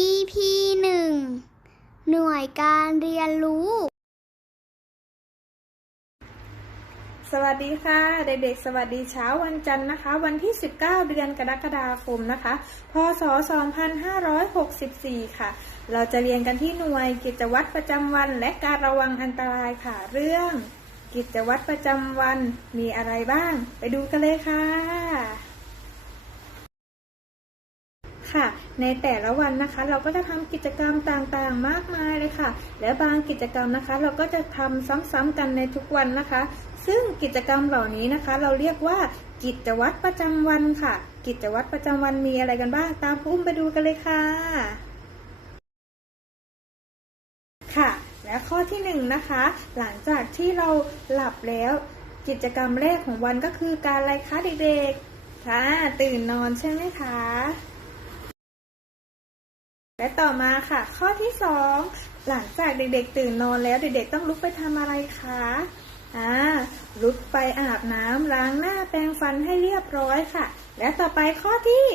EP หนึ่งหน่วยการเรียนรู้ สวัสดีค่ะ เด็กๆ สวัสดีเช้าวันจันทร์นะคะ วันที่ 19 เดือนกรกฎาคมนะคะ พศ 2564 ค่ะ เราจะเรียนกันที่หน่วยกิจวัตรประจำวันและการระวังอันตรายค่ะ เรื่อง กิจวัตรประจำวันมีอะไรบ้าง ไปดูกันเลยค่ะ ค่ะ ในแต่ละวันนะคะ เราก็จะทำกิจกรรมต่างๆ มากมายเลยค่ะ และบางกิจกรรมนะคะ เราก็จะทำซ้ำๆกันในทุกวันนะคะ ซึ่งกิจกรรมเหล่านี้นะคะ เราเรียกว่ากิจวัตรประจำวันค่ะ กิจวัตรประจำวันมีอะไรกันบ้าง ตามพุ่มไปดูกันเลยค่ะ ค่ะ และข้อที่หนึ่งนะคะ หลังจากที่เราหลับแล้วกิจกรรมแรกของวันก็คือการอะไรคะเด็กๆค่ะตื่นนอนใช่ไหมคะ และต่อมาค่ะ ข้อที่สองหลังจากเด็กๆ ตื่นนอนแล้วเด็กๆ ต้องลุกไปทำอะไรคะอ่าลุกไปอาบน้ำล้างหน้าแปรงฟันให้เรียบร้อยค่ะ และต่อไปข้อที่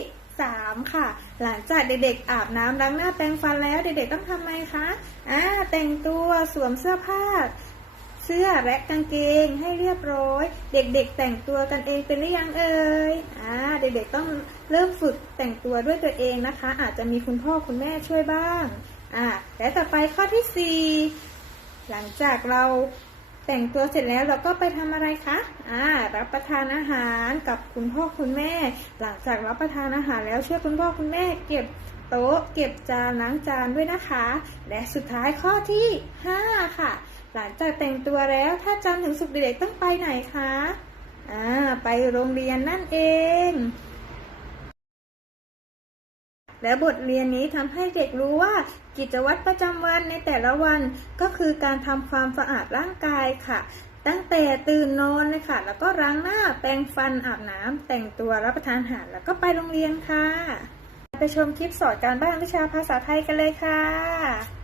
สามค่ะ หลังจากเด็กๆ อาบน้ำล้างหน้าแปรงฟันแล้วเด็กๆ ต้องทำไงคะอ่าแต่งตัวสวมเสื้อผ้า เสื้อและกางเกงให้เรียบร้อย เด็กๆแต่งตัวกันเองเป็นหรือยังเอ่ยอ่าเด็กๆต้องเริ่มฝึกแต่งตัวด้วยตัวเองนะคะ อาจจะมีคุณพ่อคุณแม่ช่วยบ้างอ่าและต่อไปข้อที่สี่หลังจากเราแต่งตัวเสร็จแล้วเราก็ไปทำอะไรคะอ่ารับประทานอาหารกับคุณพ่อคุณแม่ หลังจากรับประทานอาหารแล้วช่วยคุณพ่อคุณแม่ เก็บโต๊ะเก็บจานล้างจานด้วยนะคะ และสุดท้ายข้อที่ห้าค่ะ หลังจากแต่งตัวแล้วถ้าจันถึงศุกเด็กๆต้องไปไหนคะอ่าไปโรงเรียนนั่นเอง และบทเรียนนี้ทำให้เด็กรู้ว่ากิจวัตรประจำวันในแต่ละวันก็คือการทำความสะอาดร่างกายค่ะ ตั้งแต่ตื่นนอนเลยค่ะ แล้วก็ล้างหน้าแปรงฟันอาบน้ำแต่งตัวรับประทานอาหารแล้วก็ไปโรงเรียนค่ะ ไปชมคลิปสอนการบ้านวิชาภาษาไทยกันเลยค่ะ